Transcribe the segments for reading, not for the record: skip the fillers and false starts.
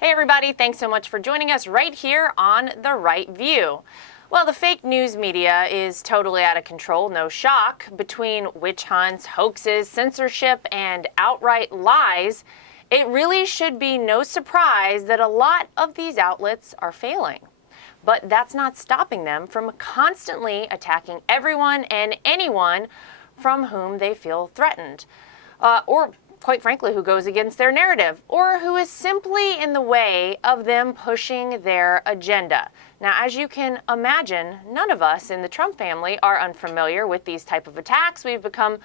Hey everybody, thanks so much for joining us right here on The Right View. Well, the fake news media is totally out of control, no shock. Between witch hunts, hoaxes, censorship, and outright lies, it really should be no surprise that a lot of these outlets are failing. But that's not stopping them from constantly attacking everyone and anyone from whom they feel threatened. Or quite frankly, who goes against their narrative, or who is simply in the way of them pushing their agenda. Now, as you can imagine, none of us in the Trump family are unfamiliar with these type of attacks. They've become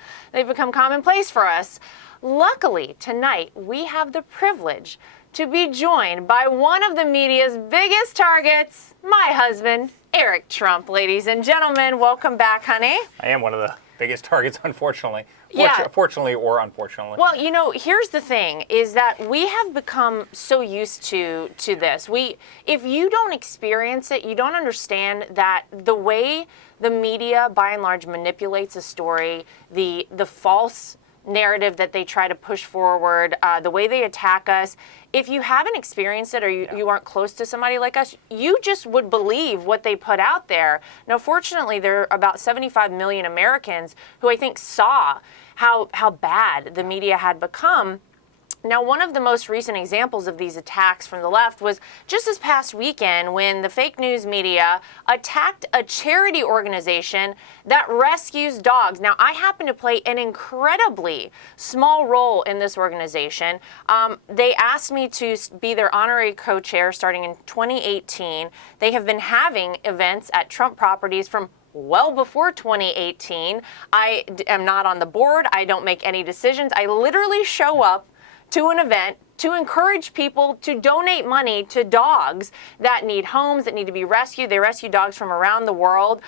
commonplace for us. Luckily, tonight, we have the privilege to be joined by one of the media's biggest targets, my husband, Eric Trump. Ladies and gentlemen, welcome back, honey. I am one of the biggest targets, unfortunately. Yeah. Fortunately or unfortunately. Well, you know, here's the thing, is that we have become so used to this. If you don't experience it, you don't understand that the way the media, by and large, manipulates a story, the false narrative that they try to push forward, the way they attack us. If you haven't experienced it or you aren't close to somebody like us, you just would believe what they put out there. Now, fortunately, there are about 75 million Americans who I think saw how bad the media had become. Now, one of the most recent examples of these attacks from the left was just this past weekend when the fake news media attacked a charity organization that rescues dogs. Now, I happen to play an incredibly small role in this organization. They asked me to be their honorary co-chair starting in 2018. They have been having events at Trump properties from well before 2018. I am not on the board. I don't make any decisions. I literally show up to an event to encourage people to donate money to dogs that need homes, that need to be rescued. They rescue dogs from around the world.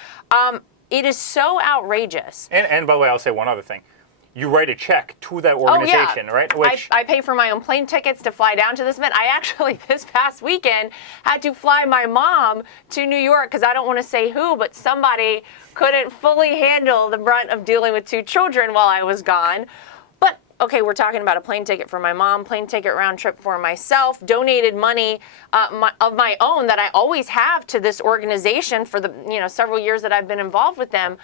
It is so outrageous. And by the way, I'll say one other thing. You write a check to that organization, right? Which I pay for my own plane tickets to fly down to this event. I actually, this past weekend, had to fly my mom to New York because I don't want to say who, but somebody couldn't fully handle the brunt of dealing with two children while I was gone. But okay, we're talking about a plane ticket for my mom, plane ticket round trip for myself, donated money of my own that I always have to this organization for the several years that I've been involved with them.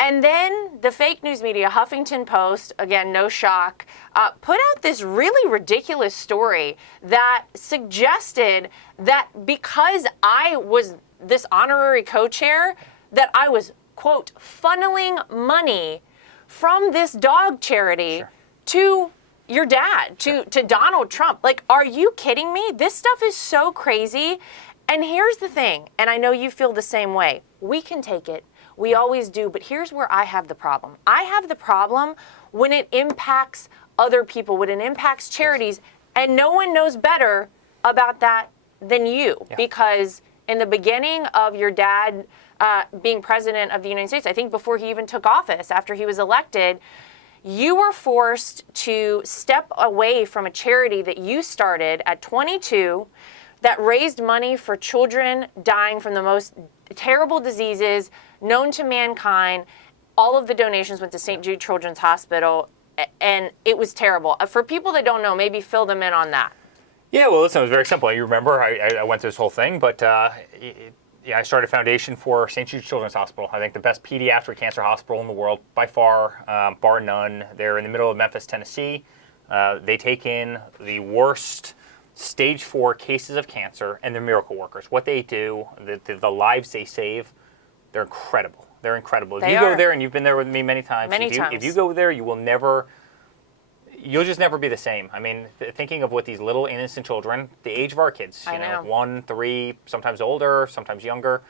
And then the fake news media, Huffington Post, again, no shock, put out this really ridiculous story that suggested that because I was this honorary co-chair, that I was, quote, funneling money from this dog charity to your dad, to Donald Trump. Like, are you kidding me? This stuff is so crazy. And here's the thing, and I know you feel the same way. We can take it. We always do. But here's where I have the problem. I have the problem when it impacts other people, when it impacts charities, and no one knows better about that than you. Yeah. Because in the beginning of your dad being president of the United States, I think before he even took office, after he was elected, you were forced to step away from a charity that you started at 22 that raised money for children dying from the most terrible diseases known to mankind. All of the donations went to St. Jude Children's Hospital, and it was terrible. For people that don't know, maybe fill them in on that. Yeah, well, listen, it was very simple. You remember, I went through this whole thing, but I started a foundation for St. Jude Children's Hospital. I think the best pediatric cancer hospital in the world, by far, bar none. They're in the middle of Memphis, Tennessee. They take in the worst stage 4 cases of cancer, and they're miracle workers. What they do, the lives they save, they're incredible. They're incredible. If you go there, and you've been there with me many times, if you go there, you'll just never be the same. I mean, thinking of what these little innocent children, the age of our kids, 1, 3, sometimes older, sometimes younger,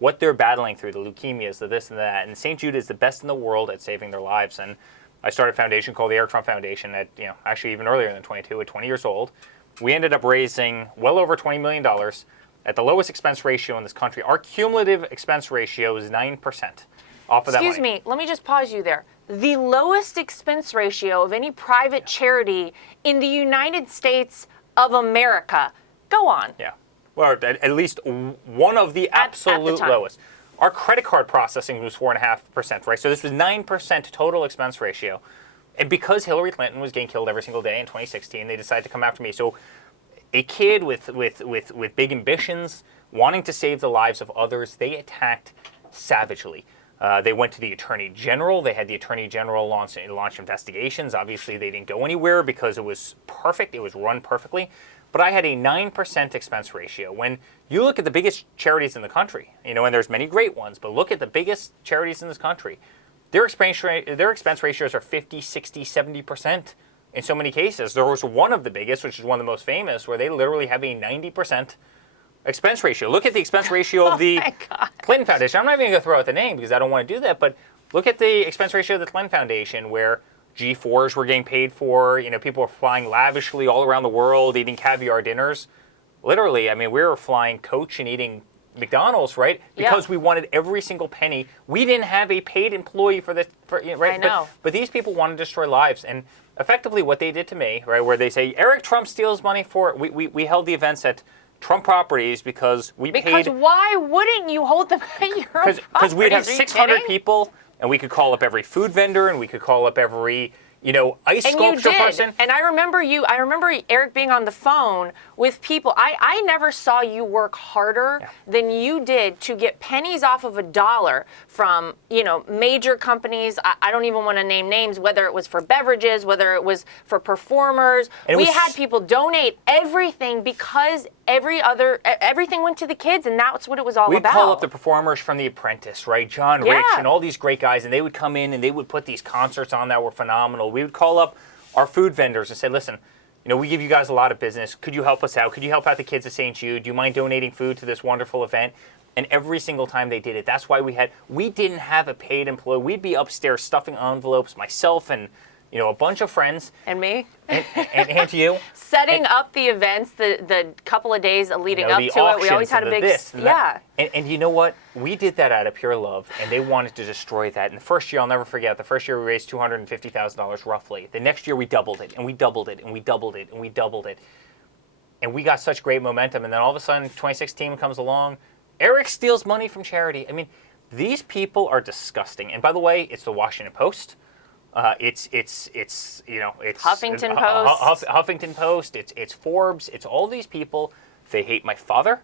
what they're battling through, the leukemias, the this and that. And St. Jude is the best in the world at saving their lives. And I started a foundation called the Eric Trump Foundation at, actually even earlier than 22, at 20 years old. We ended up raising well over $20 million at the lowest expense ratio in this country. Our cumulative expense ratio is 9% off of that money. Excuse me, let me just pause you there. The lowest expense ratio of any private charity in the United States of America. Go on. Yeah. Well, at least one of the absolute lowest. Our credit card processing was 4.5%, right? So this was 9% total expense ratio. And because Hillary Clinton was getting killed every single day in 2016, they decided to come after me. So a kid with big ambitions, wanting to save the lives of others, they attacked savagely. They went to the Attorney General. They had the Attorney General launch investigations. Obviously, they didn't go anywhere because it was perfect. It was run perfectly. But I had a 9% expense ratio. When you look at the biggest charities in the country, and there's many great ones, but look at the biggest charities in this country, their expense ratios are 50, 60, 70%. In so many cases, there was one of the biggest, which is one of the most famous, where they literally have a 90% expense ratio. Look at the expense ratio of the Clinton Foundation. I'm not even going to throw out the name because I don't want to do that, but look at the expense ratio of the Clinton Foundation, where G4s were getting paid for. People were flying lavishly all around the world, eating caviar dinners. Literally, we were flying coach and eating McDonald's, right? Because we wanted every single penny. We didn't have a paid employee for this, right? I know. But these people want to destroy lives, and effectively what they did to me, right, where they say Eric Trump steals money for it. We held the events at Trump Properties because we paid. Because why wouldn't you hold them at your own properties? Because we'd have Are you 600 kidding? people, and we could call up every food vendor, and we could call up every ice And sculpture you did. person. And I remember Eric being on the phone with people. I never saw you work harder than you did to get pennies off of a dollar from, major companies. I don't even want to name names, whether it was for beverages, whether it was for performers. We had people donate everything because everything went to the kids, and that's what it was all We'd about. call up the performers from The Apprentice, right? John Rich and all these great guys, and they would come in and they would put these concerts on that were phenomenal. We would call up our food vendors and say, listen, we give you guys a lot of business. Could you help us out? Could you help out the kids at St. Jude? Do you mind donating food to this wonderful event? And every single time they did it, that's why we didn't have a paid employee. We'd be upstairs stuffing envelopes, myself and a bunch of friends. And me. And you. Setting up the events, the couple of days leading up to it. We always had a big, And you know what? We did that out of pure love, and they wanted to destroy that. And the first year, I'll never forget, the first year we raised $250,000 roughly. The next year we doubled it, and we doubled it, and we doubled it, and we doubled it. And we got such great momentum, and then all of a sudden, 2016 comes along. Eric steals money from charity. These people are disgusting. And by the way, it's the Washington Post. It's Huffington Post. Huffington Post. It's Forbes. It's all these people. They hate my father.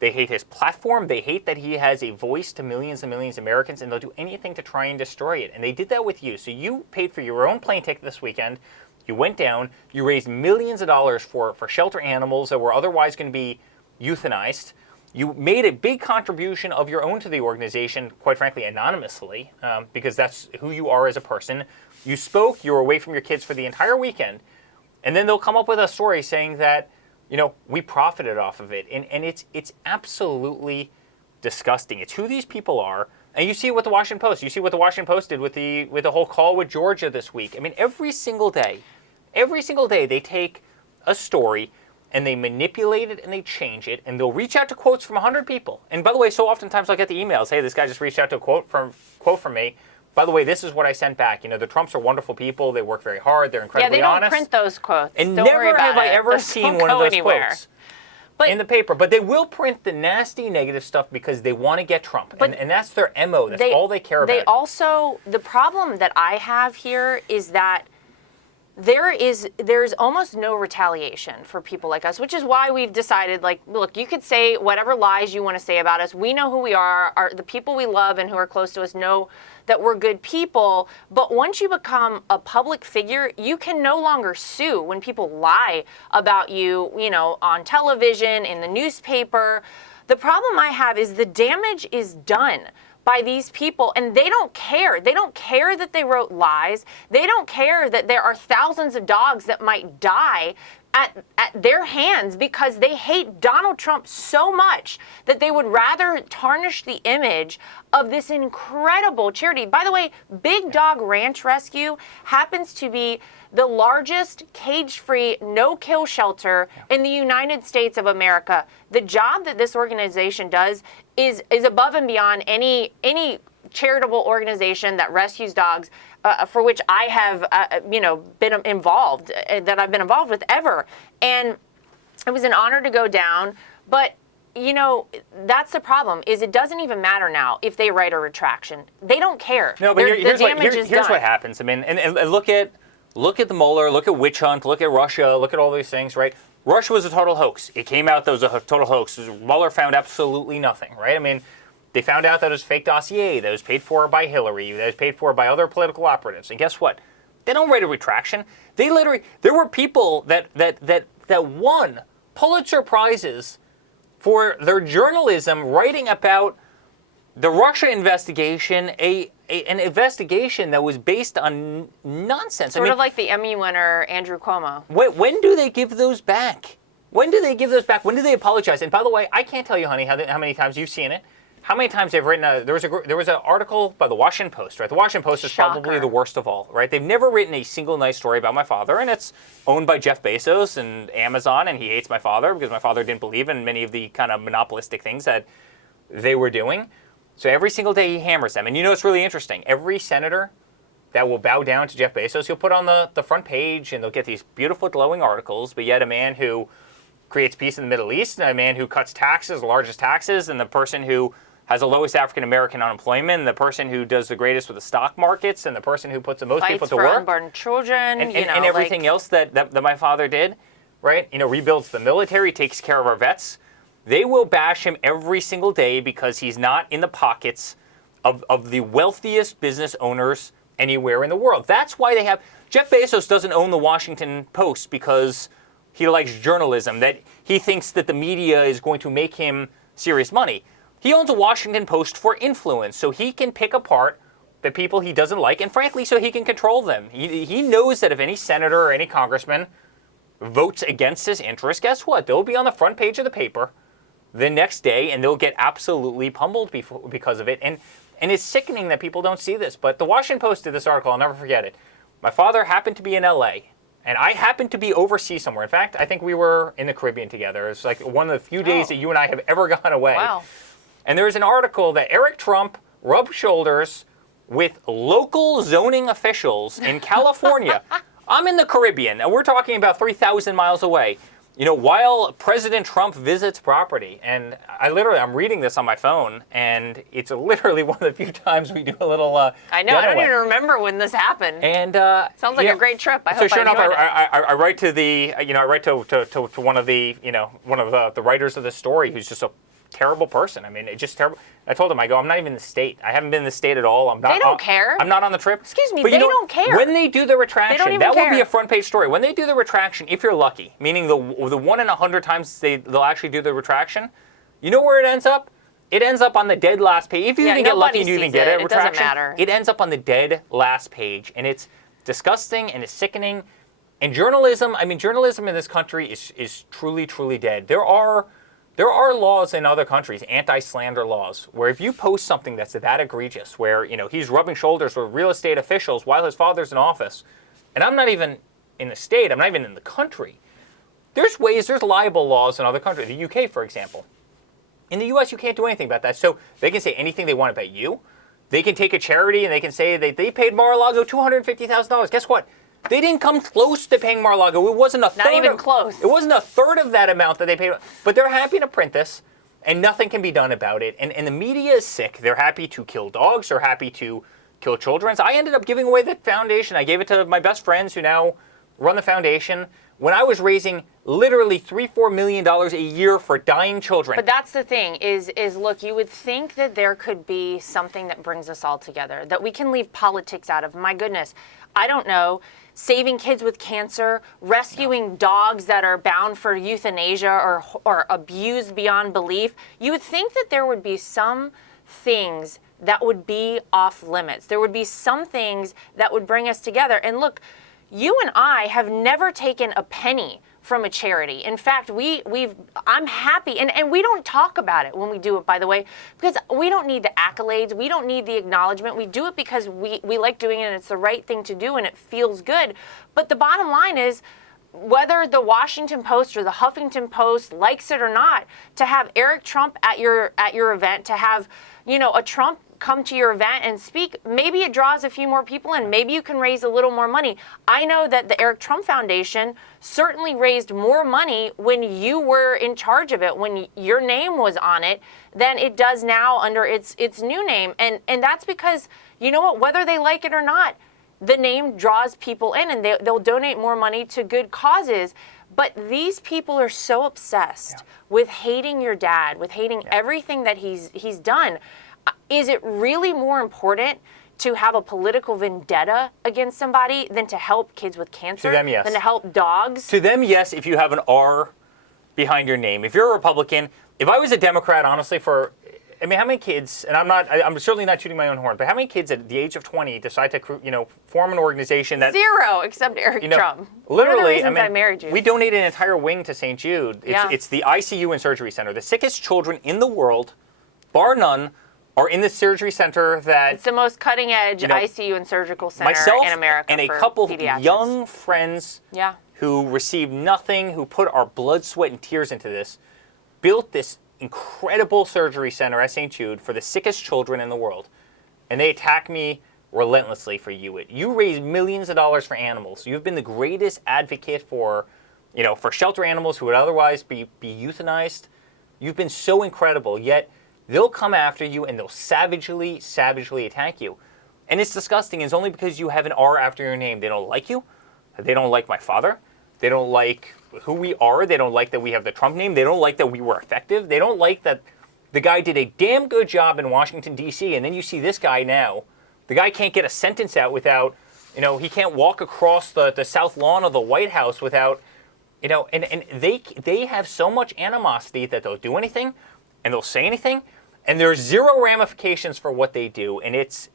They hate his platform. They hate that he has a voice to millions and millions of Americans, and they'll do anything to try and destroy it. And they did that with you. So you paid for your own plane ticket this weekend. You went down. You raised millions of dollars for shelter animals that were otherwise going to be euthanized. You made a big contribution of your own to the organization, quite frankly, anonymously, because that's who you are as a person. You spoke, you were away from your kids for the entire weekend, and then they'll come up with a story saying that, we profited off of it. And it's absolutely disgusting. It's who these people are. And you see what the Washington Post, did with the whole call with Georgia this week. Every single day they take a story and they manipulate it and they change it, and they'll reach out to quotes from 100 people. And by the way, so oftentimes I'll get the emails, hey, this guy just reached out to a quote from me. By the way, this is what I sent back. The Trumps are wonderful people. They work very hard. They're incredibly honest. Yeah, they don't print those quotes. And don't never worry about have I it. ever Those seen don't one of go those anywhere. quotes in the paper. But they will print the nasty, negative stuff because they want to get Trump. And that's their MO. That's all they care about. They also, the problem that I have here is that there's almost no retaliation for people like us, which is why we've decided, look, you could say whatever lies you want to say about us. We know who we are. The people we love and who are close to us know that we're good people. But once you become a public figure, you can no longer sue when people lie about you, on television, in the newspaper. The problem I have is the damage is done by these people, and they don't care. They don't care that they wrote lies. They don't care that there are thousands of dogs that might die at their hands because they hate Donald Trump so much that they would rather tarnish the image of this incredible charity. By the way, Big Dog Ranch Rescue happens to be the largest cage-free, no-kill shelter in the United States of America. The job that this organization does is above and beyond any charitable organization that rescues dogs, for which I have, been involved, that I've been involved with ever. And it was an honor to go down, but that's the problem, is it doesn't even matter now if they write a retraction. They don't care. No, but here's done. what happens. And look at the Mueller, look at witch hunt, look at Russia, look at all these things, right? Russia was a total hoax. It came out that was a total hoax. Mueller found absolutely nothing, right? I mean, they found out that it was a fake dossier that was paid for by Hillary, that was paid for by other political operatives. And guess what? They don't write a retraction. They literally, there were people that won Pulitzer Prizes for their journalism writing about the Russia investigation, an investigation that was based on nonsense. Sort of like the Emmy winner, Andrew Cuomo. When do they give those back? When do they give those back? When do they apologize? And by the way, I can't tell you, honey, how many times you've seen it. How many times they've written there was an article by the Washington Post, right? The Washington Post is probably the worst of all, right? They've never written a single nice story about my father, and it's owned by Jeff Bezos and Amazon, and he hates my father because my father didn't believe in many of the kind of monopolistic things that they were doing. So every single day he hammers them. And you know what's really interesting? Every senator that will bow down to Jeff Bezos, he'll put on the front page, and they'll get these beautiful glowing articles, but yet a man who creates peace in the Middle East, and a man who cuts taxes, the largest taxes, and the person who has the lowest African-American unemployment, and the person who does the greatest with the stock markets, and the person who puts the most people to work. Fights for unborn children, and everything else that my father did, right? You know, rebuilds the military, takes care of our vets. They will bash him every single day because he's not in the pockets of the wealthiest business owners anywhere in the world. That's why they have... Jeff Bezos doesn't own the Washington Post because he likes journalism, that he thinks that the media is going to make him serious money. He owns a Washington Post for influence, so he can pick apart the people he doesn't like, and frankly, so he can control them. He knows that if any senator or any congressman votes against his interests, guess what? They'll be on the front page of the paper the next day, and they'll get absolutely pummeled because of it. And it's sickening that people don't see this. But the Washington Post did this article. I'll never forget it. My father happened to be in L.A., and I happened to be overseas somewhere. In fact, I think we were in the Caribbean together. It's like one of the few days that you and I have ever gone away. Wow. And there's an article that Eric Trump rubbed shoulders with local zoning officials in California. I'm in the Caribbean, and we're talking about 3,000 miles away. You know, while President Trump visits property, and I'm reading this on my phone, and it's literally one of the few times we do a little I know, I don't even remember when this happened. And sounds like a great trip. I hope sure I enough, enjoyed it. I write to to one of the writers of the story, who's just a terrible person. I mean, it's just terrible. I told him, I go, I'm not even in the state. I haven't been in the state at all. They don't care. I'm not on the trip. Excuse me, they don't care. When they do the retraction, that will be care. a front page story. When they do the retraction, if you're lucky, meaning the 1 in 100 times they'll actually do the retraction, you know where it ends up? It ends up on the dead last page. If you even get lucky and you even get a retraction, it doesn't matter. It ends up on the dead last page, and it's disgusting and it's sickening. And journalism, I mean, journalism in this country is truly, truly dead. There are laws in other countries, anti-slander laws, where if you post something that's that egregious, where, you know, he's rubbing shoulders with real estate officials while his father's in office, and I'm not even in the state, I'm not even in the country. There's libel laws in other countries. The UK, for example. In the US, you can't do anything about that. So they can say anything they want about you. They can take a charity and they can say they paid Mar-a-Lago $250,000. Guess what? They didn't come close to paying Mar-a-Lago. It wasn't a third. Not even close. It wasn't a third of that amount that they paid. But they're happy to print this, and nothing can be done about it. And the media is sick. They're happy to kill dogs. They're happy to kill children. So I ended up giving away the foundation. I gave it to my best friends who now run the foundation. When I was raising literally $3-4 million a year for dying children. But that's the thing, is look, you would think that there could be something that brings us all together, that we can leave politics out of. My goodness, I don't know. Saving kids with cancer, rescuing dogs that are bound for euthanasia or abused beyond belief. You would think that there would be some things that would be off limits. There would be some things that would bring us together. And look, you and I have never taken a penny from a charity. In fact, I'm happy, and we don't talk about it when we do it, by the way, because we don't need the accolades, we don't need the acknowledgement. We do it because we like doing it, and it's the right thing to do, and it feels good. But the bottom line is, whether the Washington Post or the Huffington Post likes it or not, to have Eric Trump at your event, to have, you know, a Trump come to your event and speak, maybe it draws a few more people in. Maybe you can raise a little more money. I know that the Eric Trump Foundation certainly raised more money when you were in charge of it, when your name was on it, than it does now under its new name. And that's because, you know what, whether they like it or not, the name draws people in, and they'll donate more money to good causes. But these people are so obsessed with hating your dad, with hating everything that he's done. Is it really more important to have a political vendetta against somebody than to help kids with cancer? To them, yes. Than to help dogs? To them, yes, if you have an R behind your name. If you're a Republican, if I was a Democrat, honestly, how many kids, and I'm certainly not shooting my own horn, but how many kids at the age of 20 decide to, form an organization that... Zero, except Eric Trump. Literally, I married you. We donated an entire wing to St. Jude. It's the ICU and surgery center. The sickest children in the world, bar none, are in the surgery center that... It's the most cutting-edge ICU and surgical center in America and a for couple pediatrics. of young friends who received nothing, who put our blood, sweat, and tears into this, built this incredible surgery center at St. Jude for the sickest children in the world. And they attack me relentlessly for you. You raise millions of dollars for animals. You've been the greatest advocate for shelter animals who would otherwise be euthanized. You've been so incredible, yet they'll come after you and they'll savagely attack you. And it's disgusting. It's only because you have an R after your name. They don't like you. They don't like my father. They don't like who we are. They don't like that we have the Trump name. They don't like that we were effective. They don't like that the guy did a damn good job in Washington, D.C. And then you see this guy now. The guy can't get a sentence out without, he can't walk across the south lawn of the White House without, and they have so much animosity that they'll do anything and they'll say anything. And there's zero ramifications for what they do. And it's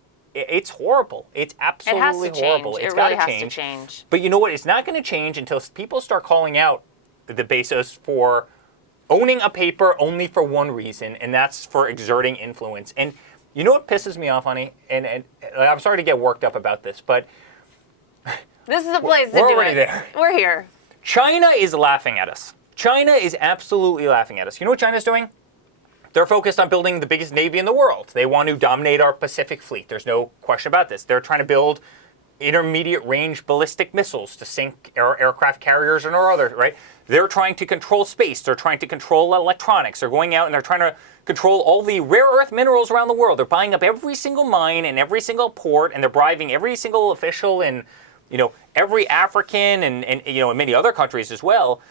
horrible. It's absolutely horrible. It's got to change. But you know what? It's not going to change until people start calling out the Bezos for owning a paper only for one reason, and that's for exerting influence. And you know what pisses me off, honey? And I'm sorry to get worked up about this, but this is a place to we're do already it. there. We're here. China is laughing at us. China is absolutely laughing at us. You know what China's doing? They're focused on building the biggest navy in the world. They want to dominate our Pacific fleet. There's no question about this. They're trying to build intermediate range ballistic missiles to sink aircraft carriers and other, right? They're trying to control space. They're trying to control electronics. They're going out and they're trying to control all the rare earth minerals around the world. They're buying up every single mine and every single port, and they're bribing every single official in, every African and in many other countries as well.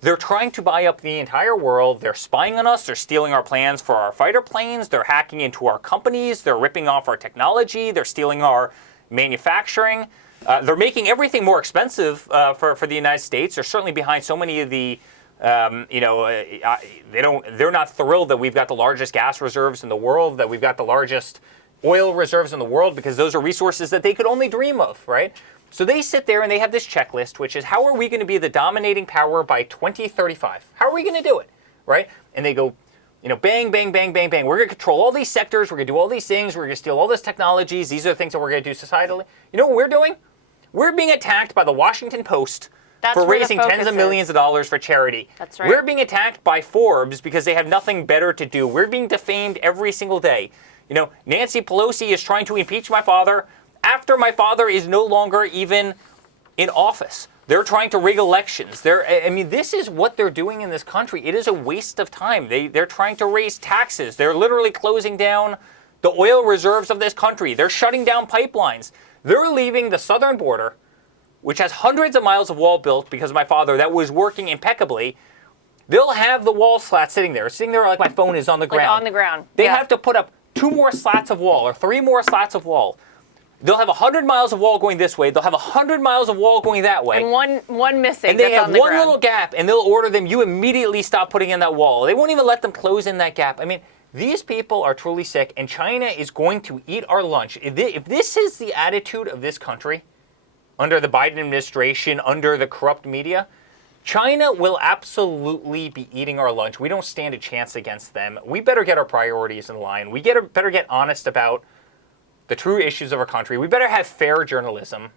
They're trying to buy up the entire world. They're spying on us. They're stealing our plans for our fighter planes. They're hacking into our companies. They're ripping off our technology. They're stealing our manufacturing. They're making everything more expensive for the United States. They're certainly behind so many of the, they're not thrilled that we've got the largest gas reserves in the world, that we've got the largest oil reserves in the world, because those are resources that they could only dream of, right? So they sit there and they have this checklist, which is, how are we going to be the dominating power by 2035? How are we going to do it, right? And they go, bang, bang, bang, bang, bang. We're going to control all these sectors. We're going to do all these things. We're going to steal all these technologies. These are the things that we're going to do societally. You know what we're doing? We're being attacked by the Washington Post for raising tens of millions of dollars for charity. That's right. We're being attacked by Forbes because they have nothing better to do. We're being defamed every single day. Nancy Pelosi is trying to impeach my father after my father is no longer even in office. They're trying to rig elections. This is what they're doing in this country. It is a waste of time. They're trying to raise taxes. They're literally closing down the oil reserves of this country. They're shutting down pipelines. They're leaving the southern border, which has hundreds of miles of wall built because of my father, that was working impeccably. They'll have the wall slats sitting there like my phone is on the ground. Like on the ground. They have to put up 2 more slats of wall or 3 more slats of wall. They'll have 100 miles of wall going this way. They'll have 100 miles of wall going that way. And one missing. And they that's have on the one ground. little gap, and they'll order them, you immediately stop putting in that wall. They won't even let them close in that gap. These people are truly sick, and China is going to eat our lunch. If this is the attitude of this country, under the Biden administration, under the corrupt media, China will absolutely be eating our lunch. We don't stand a chance against them. We better get our priorities in line. We better get honest about the true issues of our country. We better have fair journalism,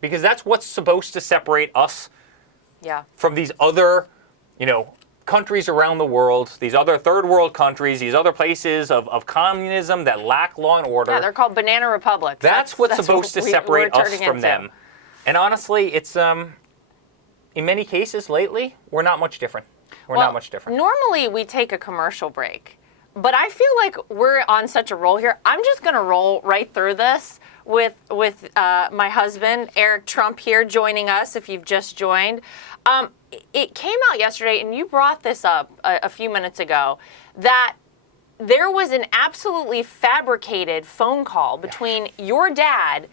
because that's what's supposed to separate us from these other, countries around the world, these other third world countries, these other places of communism that lack law and order. Yeah, they're called banana republics. That's what's supposed to separate us from them. And honestly, it's in many cases lately, we're not much different. We're not much different. Normally we take a commercial break, but I feel like we're on such a roll here. I'm just going to roll right through this with my husband, Eric Trump, here joining us if you've just joined. it came out yesterday, and you brought this up a few minutes ago, that there was an absolutely fabricated phone call between your dad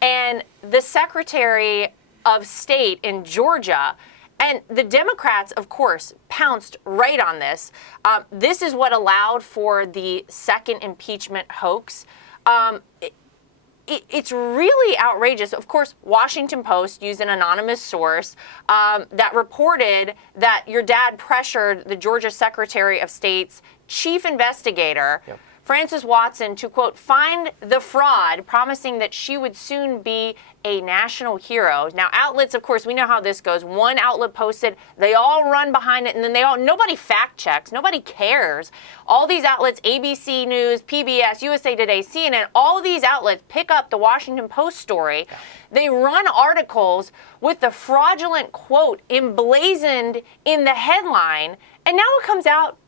and the Secretary of State in Georgia. And the Democrats, of course, pounced right on this. This is what allowed for the second impeachment hoax. It's really outrageous. Of course, Washington Post used an anonymous source that reported that your dad pressured the Georgia Secretary of State's chief investigator, Frances Watson, to, quote, find the fraud, promising that she would soon be a national hero. Now, outlets, of course, we know how this goes. One outlet posted, they all run behind it, and then nobody fact checks, nobody cares. All these outlets, ABC News, PBS, USA Today, CNN, all these outlets pick up the Washington Post story. They run articles with the fraudulent quote emblazoned in the headline, and now it comes out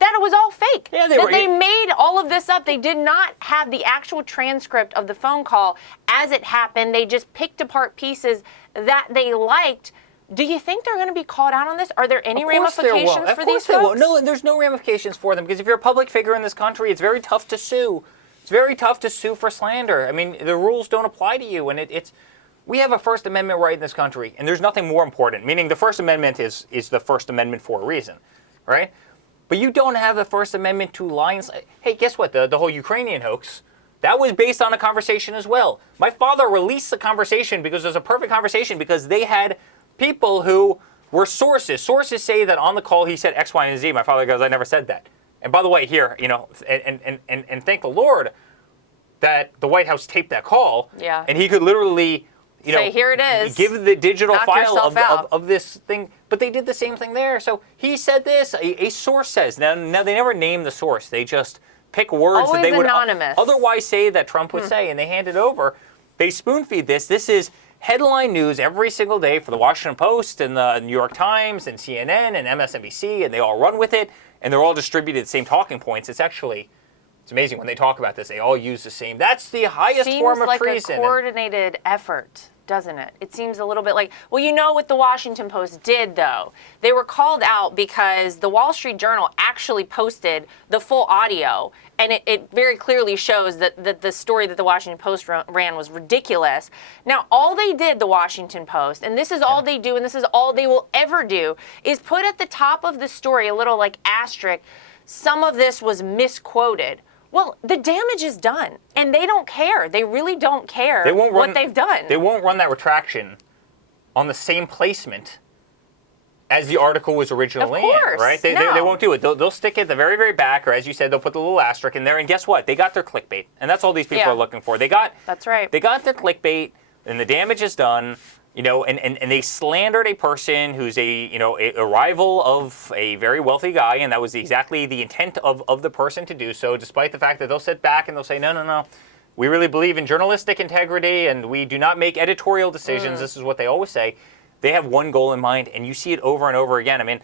that it was all fake. Yeah, they made all of this up. They did not have the actual transcript of the phone call as it happened. They just picked apart pieces that they liked. Do you think they're going to be called out on this? Are there any ramifications for these folks? No, there's no ramifications for them, because if you're a public figure in this country, it's very tough to sue. It's very tough to sue for slander. I mean, the rules don't apply to you, and we have a First Amendment right in this country, and there's nothing more important. Meaning, the First Amendment is the First Amendment for a reason, right? But you don't have the First Amendment to lie and say, hey, guess what? The whole Ukrainian hoax, that was based on a conversation as well. My father released the conversation because it was a perfect conversation, because they had people who were sources. Sources say that on the call he said X, Y, and Z. My father goes, I never said that. And by the way, here, and thank the Lord that the White House taped that call. Yeah. And he could literally, say, here it is. Give the digital Knock file yourself of this thing. But they did the same thing there. So he said this, a source says. Now they never name the source. They just pick words Always that they would anonymous. otherwise say that Trump would say, and they hand it over. They spoon feed this. This is headline news every single day for the Washington Post and the New York Times and CNN and MSNBC, and they all run with it, and they're all distributed the same talking points. It's amazing when they talk about this. They all use the same. That's the highest form of treason. Seems like a coordinated effort, doesn't it? It seems a little bit like, well, you know what the Washington Post did, though? They were called out because the Wall Street Journal actually posted the full audio, and it very clearly shows that the story that the Washington Post ran was ridiculous. Now, all they did, the Washington Post, and this is all they do, and this is all they will ever do, is put at the top of the story a little like asterisk, some of this was misquoted. Well, the damage is done, and they don't care. They really don't care what they've done. They won't run that retraction on the same placement as the article was originally in, right? They won't do it. They'll stick it at the very, very back, or as you said, they'll put the little asterisk in there, and guess what? They got their clickbait, and that's all these people are looking for. That's right. They got their clickbait, and the damage is done. And they slandered a person who's a rival of a very wealthy guy, and that was exactly the intent of the person to do so, despite the fact that they'll sit back and they'll say, no, we really believe in journalistic integrity, and we do not make editorial decisions. This is what they always say. They have one goal in mind, and you see it over and over again. I mean,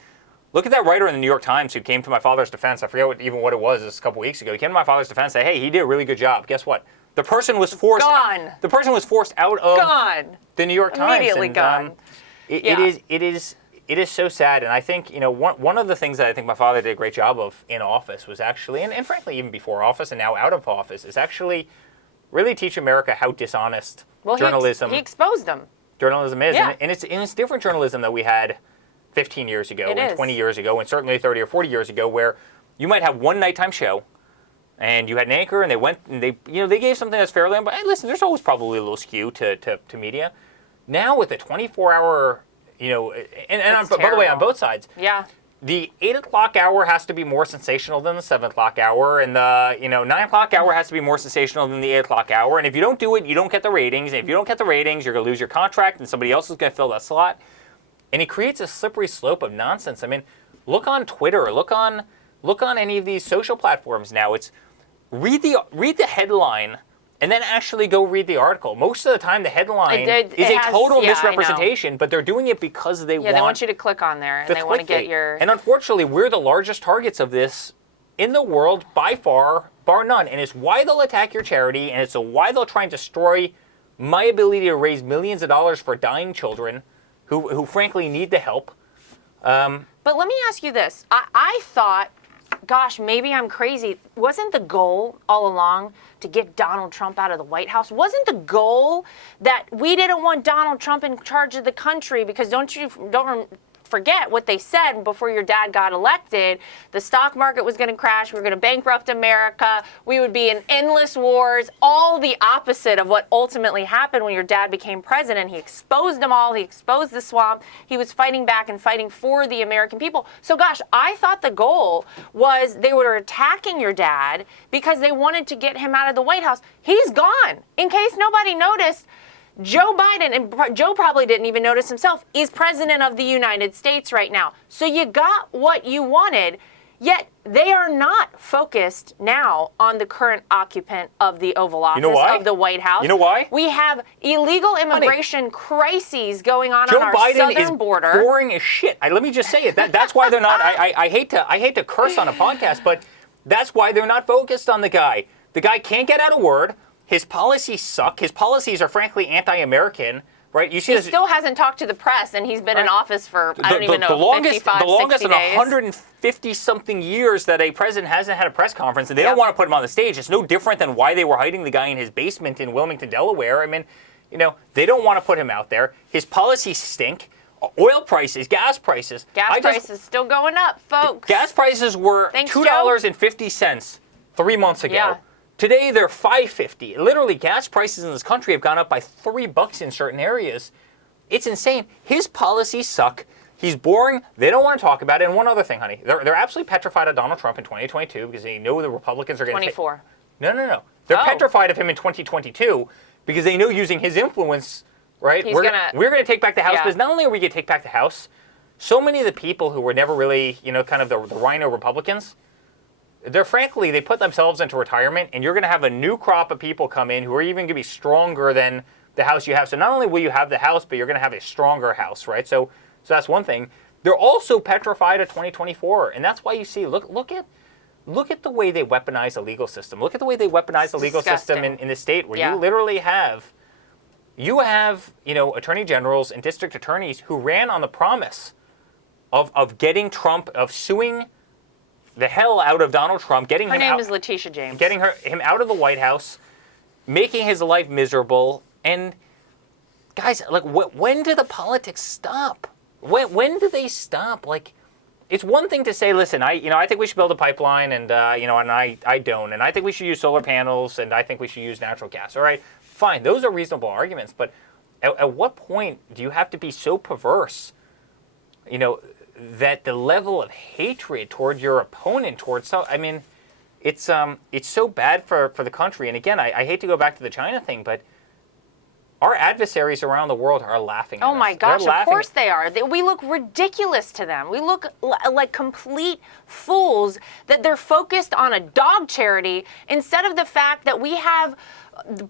look at that writer in the New York Times who came to my father's defense. I forget what it was a couple weeks ago. He came to my father's defense and said, hey, he did a really good job. Guess what? The person was forced gone. The person was forced out of gone. The New York Times. Immediately gone. It is so sad, and I think one of the things that I think my father did a great job of in office was actually, and frankly even before office and now out of office, is actually really teach America how dishonest journalism. He exposed them. Journalism is, Yeah. and it's different journalism that we had 15 years ago, and 20 years ago, and certainly 30 or 40 years ago, where you might have one nighttime show. And you had an anchor, and they went, and they gave something that's fairly. But hey, listen, there's always probably a little skew to media. Now with the 24-hour, and by the way, on both sides, the 8 o'clock hour has to be more sensational than the 7 o'clock hour, and the 9 o'clock hour has to be more sensational than the 8 o'clock hour. And if you don't do it, you don't get the ratings. And if you don't get the ratings, you're going to lose your contract, and somebody else is going to fill that slot. And it creates a slippery slope of nonsense. I mean, look on Twitter, look on any of these social platforms now. It's read the headline and then actually go read the article. Most of the time, the headline is a total misrepresentation, but they're doing it because they want. Yeah, they want you to click on there, and they want to get your. And unfortunately, we're the largest targets of this in the world by far, bar none. And it's why they'll attack your charity, and it's why they'll try and destroy my ability to raise millions of dollars for dying children who frankly need the help. But let me ask you this. I thought, gosh, maybe I'm crazy. Wasn't the goal all along to get Donald Trump out of the White House? Wasn't the goal that we didn't want Donald Trump in charge of the country? Because don't forget what they said before your dad got elected. The stock market was going to crash. We were going to bankrupt America. We would be in endless wars. All the opposite of what ultimately happened when your dad became president. He exposed them all. He exposed the swamp. He was fighting back and fighting for the American people. So gosh, I thought the goal was they were attacking your dad because they wanted to get him out of the White House. He's gone. In case nobody noticed, Joe Biden, and Joe probably didn't even notice himself, is president of the United States right now. So you got what you wanted, yet they are not focused now on the current occupant of the Oval Office, of the White House. You know why? We have illegal immigration crises going on Joe our Biden southern is border. boring as shit. Let me just say it. That's why they're not. I hate to curse on a podcast, but that's why they're not focused on the guy. The guy can't get out a word. His policies suck. His policies are frankly anti-American, right? You see, he still hasn't talked to the press, and he's been in office for, I don't even know, 55, the longest 60 in days. 150-something years that a president hasn't had a press conference, and they don't want to put him on the stage. It's no different than why they were hiding the guy in his basement in Wilmington, Delaware. I mean, they don't want to put him out there. His policies stink. Oil prices, gas prices. Gas prices still going up, folks. Gas prices were $2.50 3 months ago. Yeah. Today they're $5.50. Literally, gas prices in this country have gone up by $3 in certain areas. It's insane. His policies suck. He's boring. They don't want to talk about it. And one other thing, honey, they're absolutely petrified of Donald Trump in 2022 because they know the Republicans are going to 24. No. They're petrified of him in 2022 because they know using his influence, right? We're going to take back the House. Because not only are we going to take back the House, so many of the people who were never really, kind of the rhino Republicans, they put themselves into retirement, and you're going to have a new crop of people come in who are even going to be stronger than the House you have. So not only will you have the House, but you're going to have a stronger House, right? So that's one thing. They're also petrified of 2024, and that's why you see, look at the way they weaponize the legal system. Look at the way they weaponize the legal system in the state where you literally have, attorney generals and district attorneys who ran on the promise of getting Trump, of suing the hell out of Donald Trump, getting Her him name out, is Letitia James. Getting him out of the White House, making his life miserable. And guys, like, when do the politics stop? When do they stop? Like, it's one thing to say, listen, I think we should build a pipeline, and and I don't, and I think we should use solar panels, and I think we should use natural gas. All right, fine, those are reasonable arguments, but at what point do you have to be so perverse, that the level of hatred toward your opponent, it's so bad for the country. And again, I hate to go back to the China thing, but our adversaries around the world are laughing at us. Oh my gosh, of course they are. We look ridiculous to them. We look like complete fools that they're focused on a dog charity instead of the fact that we have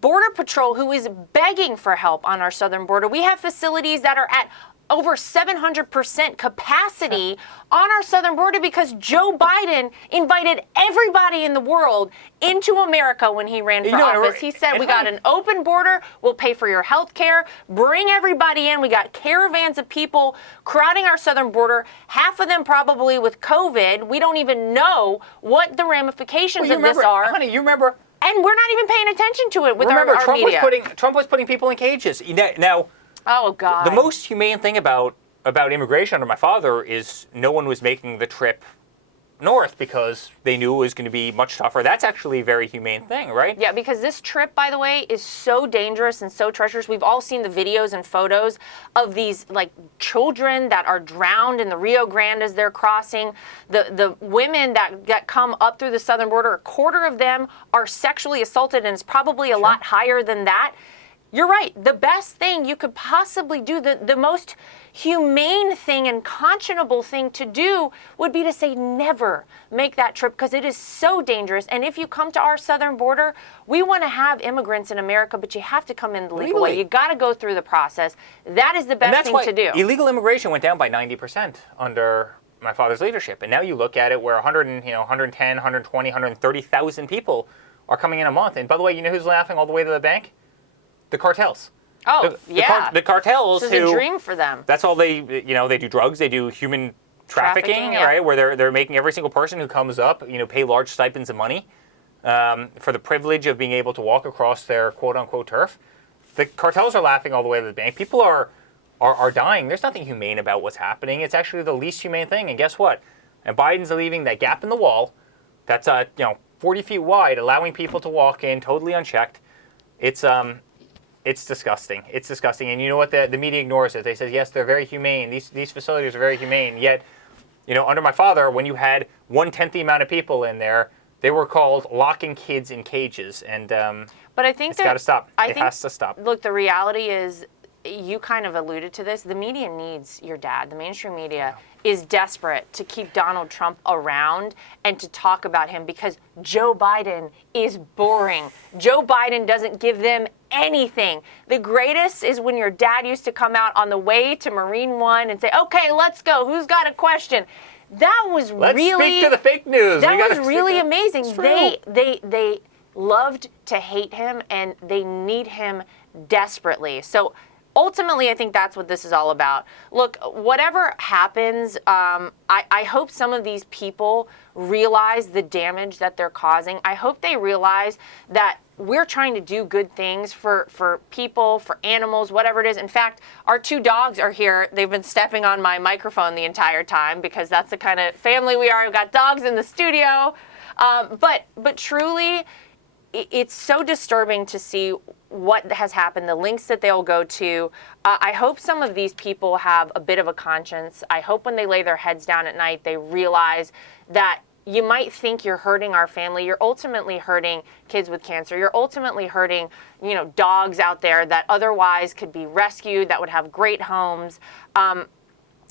Border Patrol who is begging for help on our southern border. We have facilities that are at over 700% capacity on our southern border because Joe Biden invited everybody in the world into America when he ran for office. He said, we got an open border, we'll pay for your health care, bring everybody in. We got caravans of people crowding our southern border, half of them probably with COVID. We don't even know what the ramifications of this are. Honey, you remember? And we're not even paying attention to it with our media. Trump was putting people in cages. Now, oh, God. The most humane thing about immigration under my father is no one was making the trip north because they knew it was going to be much tougher. That's actually a very humane thing, right? Yeah, because this trip, by the way, is so dangerous and so treacherous. We've all seen the videos and photos of these children that are drowned in the Rio Grande as they're crossing. The women that come up through the southern border, a quarter of them are sexually assaulted, and it's probably a lot higher than that. You're right. The best thing you could possibly do, the most humane thing and conscionable thing to do would be to say never make that trip because it is so dangerous. And if you come to our southern border, we want to have immigrants in America, but you have to come in the legal way. You got to go through the process. That is the best thing to do. Illegal immigration went down by 90% under my father's leadership. And now you look at it where 110, 120, 130,000 people are coming in a month. And by the way, you know who's laughing all the way to the bank? The cartels. Oh, yeah. The cartels This is a dream for them. That's all they do drugs, they do human trafficking, yeah. right? Where they're making every single person who comes up, pay large stipends of money for the privilege of being able to walk across their quote unquote turf. The cartels are laughing all the way to the bank. People are dying. There's nothing humane about what's happening. It's actually the least humane thing. And guess what? And Biden's leaving that gap in the wall that's 40 feet wide, allowing people to walk in totally unchecked. It's disgusting. It's disgusting. And you know what? The media ignores it. They say, yes, they're very humane. These facilities are very humane. Yet, under my father, when you had 1/10 the amount of people in there, they were called locking kids in cages. And but I think it's got to stop. It has to stop. Look, the reality is, you kind of alluded to this. The media needs your dad. The mainstream media is desperate to keep Donald Trump around and to talk about him because Joe Biden is boring. Joe Biden doesn't give them anything. The greatest is when your dad used to come out on the way to Marine One and say, okay, let's go. Who's got a question? That was Let's really speak to the fake news. That was really amazing. It's true. They loved to hate him and they need him desperately. So ultimately, I think that's what this is all about. Look, whatever happens, I hope some of these people realize the damage that they're causing. I hope they realize that we're trying to do good things for people, for animals, whatever it is. In fact, our 2 dogs are here. They've been stepping on my microphone the entire time because that's the kind of family we are. We've got dogs in the studio. But truly, it's so disturbing to see what has happened, the lengths that they'll go to. I hope some of these people have a bit of a conscience. I hope when they lay their heads down at night, they realize that you might think you're hurting our family. You're ultimately hurting kids with cancer. You're ultimately hurting, dogs out there that otherwise could be rescued, that would have great homes.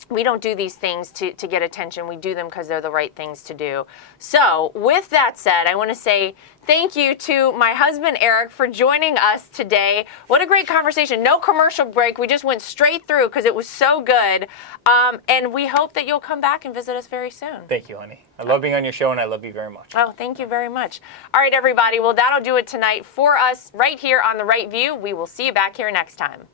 We don't do these things to get attention. We do them because they're the right things to do. So with that said, I want to say thank you to my husband, Eric, for joining us today. What a great conversation. No commercial break. We just went straight through because it was so good. And we hope that you'll come back and visit us very soon. Thank you, honey. I love being on your show and I love you very much. Oh, thank you very much. All right, everybody. Well, that'll do it tonight for us right here on The Right View. We will see you back here next time.